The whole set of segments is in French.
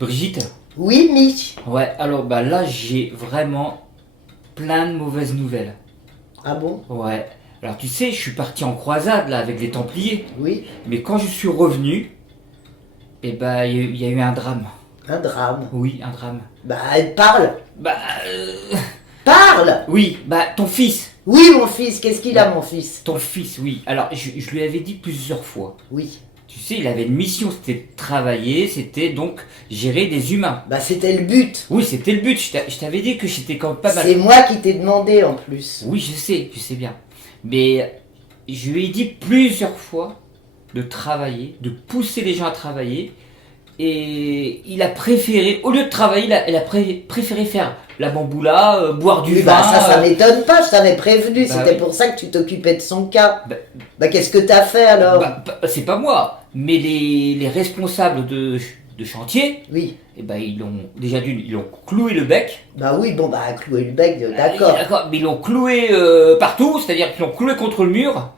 Brigitte? Oui, Mich. Ouais, alors bah là j'ai vraiment plein de mauvaises nouvelles. Ah bon? Ouais. Alors tu sais, je suis parti en croisade là avec les Templiers, Oui, mais quand je suis revenu, eh bah il y a eu un drame. un drame. Oui, un drame. Bah, elle parle. Bah Parle! oui, bah ton fils. Oui, mon fils, qu'est-ce qu'il a, mon fils? Ton fils, oui. Alors je lui avais dit plusieurs fois. Oui. Tu sais, il avait une mission, c'était de travailler, c'était donc gérer des humains. Bah, c'était le but. Oui, c'était le but. Je t'avais dit que j'étais quand même pas mal. C'est moi qui t'ai demandé en plus. Oui, je sais bien. Mais je lui ai dit plusieurs fois de travailler, de pousser les gens à travailler. Et il a préféré, au lieu de travailler, préféré faire la bamboula, boire du Oui, vin. bah, ça m'étonne pas, je t'avais prévenu, Bah c'était oui. pour ça que tu t'occupais de son cas. Bah, Bah, qu'est-ce que t'as fait alors? c'est pas moi, mais les responsables de chantier, Oui. eh ben, ils l'ont cloué le bec. Bah oui, bon, bah, clouer le bec, d'accord. D'accord, mais ils l'ont cloué partout, c'est-à-dire qu'ils l'ont cloué contre le mur.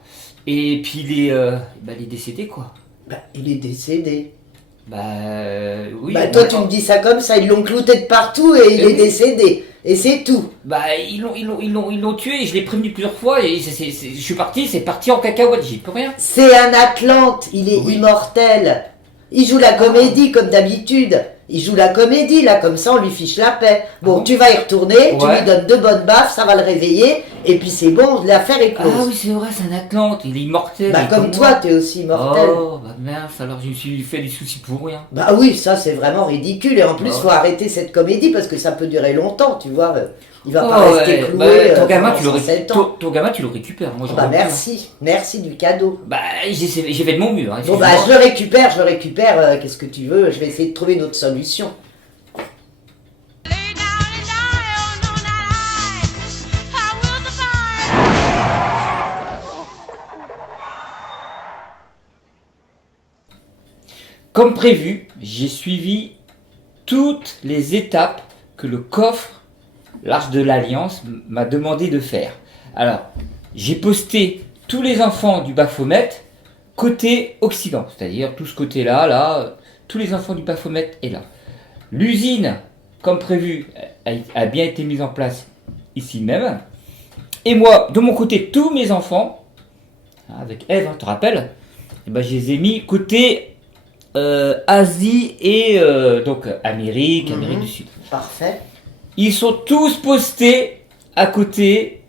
Et puis il est décédé quoi. Bah, il est décédé. Bah oui. Bah, toi, tu me dis ça comme ça, ils l'ont clouté de partout et il Eh est oui. décédé. Et c'est tout. Bah ils l'ont tué, je l'ai prévenu plusieurs fois et je suis parti, c'est parti en cacahuète, j'y peux rien. C'est un Atlante, il est Oui. immortel. Il joue la comédie comme d'habitude. Il joue la comédie, là, comme ça on lui fiche la paix. Bon, bon tu vas y retourner, tu Ouais. lui donnes 2 bonnes baffes, ça va le réveiller, et puis c'est bon, l'affaire est close. Ah oui c'est vrai, c'est un Atlante, il est immortel. Bah il est comme toi, moi. t'es aussi immortel. Oh bah mince, alors je me suis fait des soucis pour rien. Bah oui, ça c'est vraiment ridicule, et en plus Ouais. faut arrêter cette comédie parce que ça peut durer longtemps, tu vois. Il va Oh, pas rester ouais, cloué bah, ton gamin pendant 107 ans. ton gamin tu le récupères, moi j'en Bah veux plus, hein. merci du cadeau. Bah j'ai fait de mon mieux, hein, Bon bah excuse-moi. je le récupère, qu'est-ce que tu veux, je vais essayer de trouver une autre solution. Lay down and die, oh no, not I. I will survive. Comme prévu, j'ai suivi toutes les étapes que le coffre, l'Arche de l'Alliance, m'a demandé de faire. Alors, j'ai posté tous les enfants du Baphomet côté Occident, c'est-à-dire tout ce côté-là, tous les enfants du Baphomet est là. L'usine, comme prévu, a bien été mise en place ici même. Et moi, de mon côté, tous mes enfants, avec Ève, tu te rappelles, eh ben, je les ai mis côté Asie et donc Amérique du Sud. Parfait. Ils sont tous postés à côté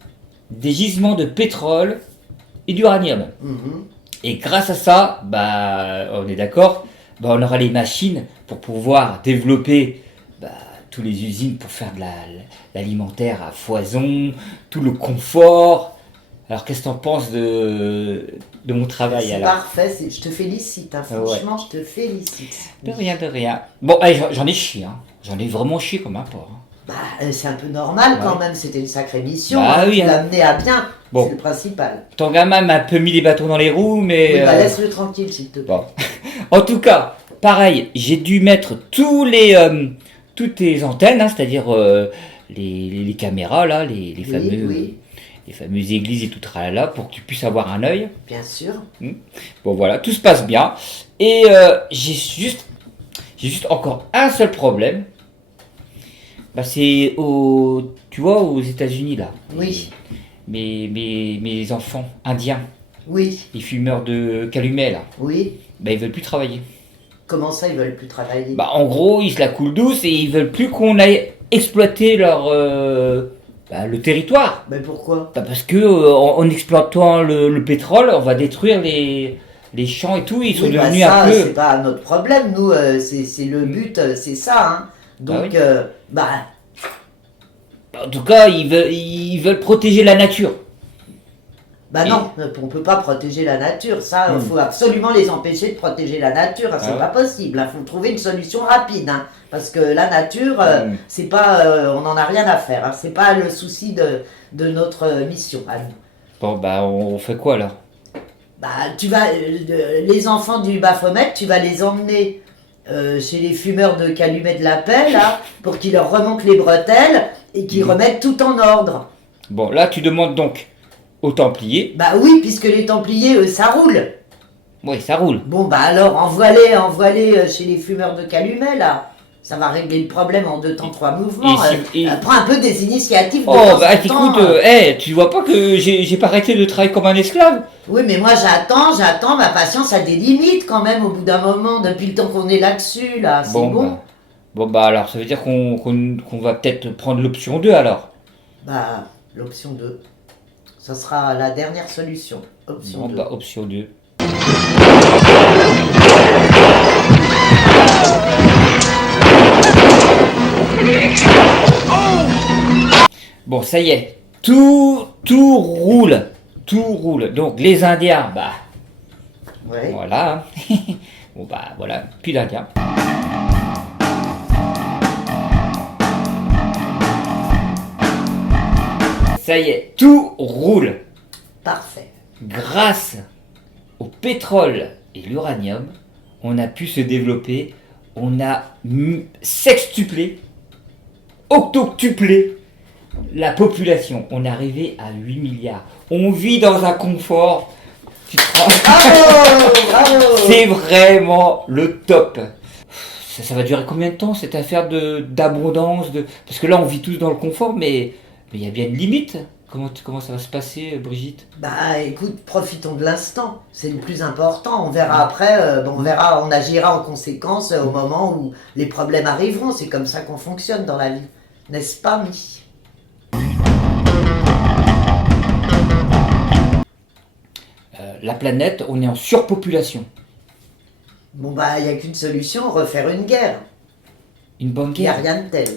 des gisements de pétrole et d'uranium. Mhm. Et grâce à ça, bah, on est d'accord, bah, on aura les machines pour pouvoir développer bah, toutes les usines pour faire de l'alimentaire à foison, tout le confort. Alors qu'est-ce que t'en penses de mon travail C'est alors? parfait, je te félicite, hein, Ah ouais. franchement, je te félicite. De rien, de rien. Bon, allez, j'en ai chié, hein. J'en ai vraiment chié comme un porc. Hein. Bah, c'est un peu normal quand Ouais. même, c'était une sacrée mission, Bah hein, oui, tu hein. l'as amené à bien, Bon. c'est le principal. Ton gamin m'a un peu mis les bâtons dans les roues, mais... Oui, bah laisse-le tranquille s'il te plaît. Bon. En tout cas, pareil, j'ai dû mettre toutes les antennes, hein, c'est-à-dire les caméras, là, les fameux, oui. les fameuses églises et tout tralala, pour que tu puisses avoir un œil. Bien sûr. Bon, voilà, tout se passe bien. Et j'ai juste encore un seul problème. Bah, c'est tu vois, aux États-Unis, là. Oui. Mes enfants indiens, Oui, les fumeurs de calumet, là, oui. bah, ils veulent plus travailler. Comment ça, ils veulent plus travailler? Bah, en gros, ils se la coulent douce et ils veulent plus qu'on aille exploiter le territoire. Mais pourquoi? Bah, parce que en exploitant le pétrole, on va détruire les champs et tout. Ils sont Oui, bah devenus ça, un peu. c'est pas notre problème, nous, c'est le but, c'est ça, hein. Donc, oui. bah, En tout cas, ils veulent protéger la nature. bah Et- non, on peut pas protéger la nature, ça, il Hmm. faut absolument les empêcher de protéger la nature, c'est Ah ouais. pas possible, il faut trouver une solution rapide, hein, parce que la nature, Hmm. c'est pas, on en a rien à faire, hein, c'est pas le souci de notre mission à nous. Bon, bah, on fait quoi là? Bah, tu vas, les enfants du Baphomet, tu vas les emmener chez les fumeurs de calumet de la paix, là, pour qu'ils leur remontent les bretelles et qu'ils remettent tout en ordre. Bon, là, tu demandes donc aux Templiers. Bah oui, puisque les Templiers, ça roule. Oui, ça roule. Bon, bah alors, envoie-les chez les fumeurs de calumet, là. Ça va régler le problème en 2 temps, 3 mouvements. et- Prends un peu des initiatives de Oh, temps bah en temps. écoute, tu vois pas que j'ai pas arrêté de travailler comme un esclave? Oui, mais moi j'attends, ma patience a des limites quand même au bout d'un moment, depuis le temps qu'on est là-dessus, là, c'est bon. Bah alors, ça veut dire qu'on va peut-être prendre l'option 2 alors. Bah, l'option 2, ça sera la dernière solution. Option Bon, 2. bah, option 2. Bon, ça y est, tout roule, tout roule. Donc les Indiens, bah Ouais. voilà. Bon bah voilà, plus d'Indiens. Ça y est, tout roule. Parfait. Grâce au pétrole et l'uranium, on a pu se développer, on a sextuplé, octuplé la population. On est arrivé à 8 milliards. On vit dans un confort. Tu te rends- Bravo, bravo. C'est vraiment le top. Ça va durer combien de temps cette affaire d'abondance Parce que là on vit tous dans le confort, mais il y a bien une limite. Comment ça va se passer, Brigitte? Bah écoute, profitons de l'instant, c'est le plus important. On verra après, on verra, on agira en conséquence au moment où les problèmes arriveront. C'est comme ça qu'on fonctionne dans la vie, n'est-ce pas, Mi? La planète, on est en surpopulation. Bon bah il n'y a qu'une solution, refaire une guerre. Une bonne Il n'y a guerre. rien de tel.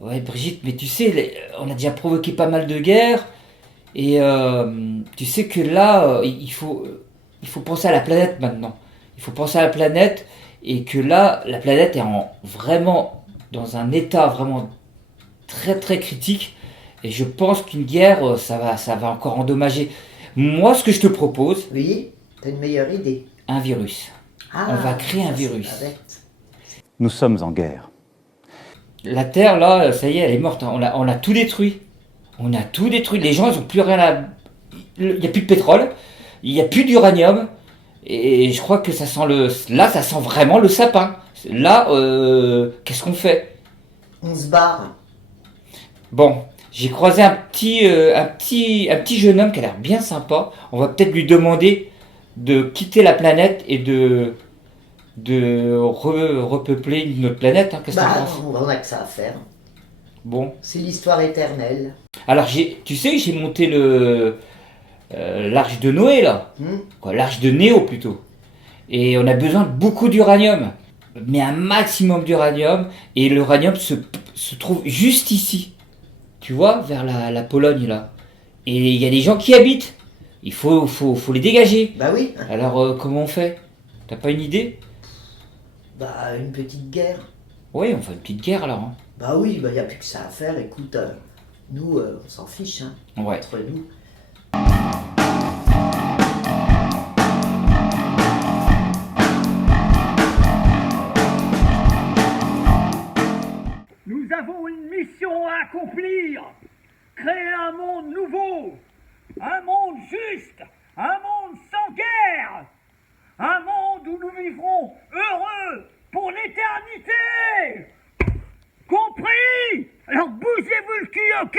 Ouais, Brigitte, mais tu sais, on a déjà provoqué pas mal de guerres. Et tu sais que là, il faut penser à la planète maintenant. Il faut penser à la planète. Et que là, la planète est vraiment dans un état vraiment très très critique. Et je pense qu'une guerre, ça va encore endommager. Moi, ce que je te propose, Oui, t'as une meilleure idée. un virus. Ah, On va créer un ça, c'est virus. pas bête. Nous sommes en guerre. La Terre, là, ça y est, elle est morte. Hein. On a tout détruit. On a tout détruit. Les gens, ils ont plus rien à... Il n'y a plus de pétrole. Il n'y a plus d'uranium. Et je crois que ça sent Là, ça sent vraiment le sapin. Là, qu'est-ce qu'on fait? On se barre. Bon, j'ai croisé un petit jeune homme qui a l'air bien sympa. On va peut-être lui demander de quitter la planète et de repeupler notre planète. Hein. Qu'est-ce que t'en Bah, penses? on a que ça à faire. Bon. C'est l'histoire éternelle. Alors, tu sais, j'ai monté l'arche de Noé, là. Quoi, l'arche de Néo, plutôt. Et on a besoin de beaucoup d'uranium. Mais un maximum d'uranium. Et l'uranium se trouve juste ici. Tu vois, vers la Pologne, là. Et il y a des gens qui y habitent. Il faut les dégager. Bah oui. Alors, comment on fait? T'as pas une idée? Bah, une petite guerre. Oui, on fait une petite guerre, alors. Hein. Bah oui, bah y a plus que ça à faire. Écoute, nous, on s'en fiche, hein, Ouais. entre nous. Nous avons une mission à accomplir. Créer un monde nouveau. Un monde juste. Un monde sans guerre. Un monde où nous vivrons heureux pour l'éternité. Compris? Alors bougez-vous le cul, ok?